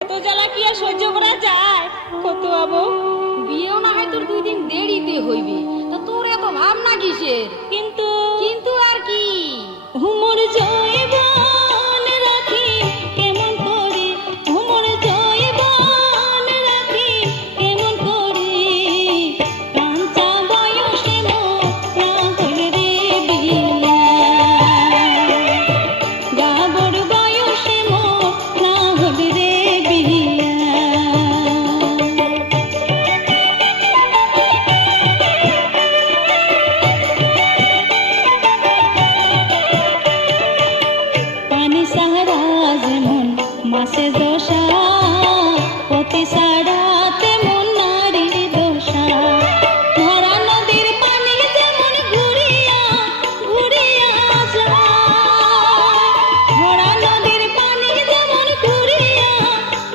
কত জ্বালা কি আর সহ্য করা যায়? কত আবো বিয়েও না হয় তোর 2 দিন দেরিতে হইবে, তা তোর এত ভাবনা কিসের? কিন্তু কিন্তু আর কি? হুমর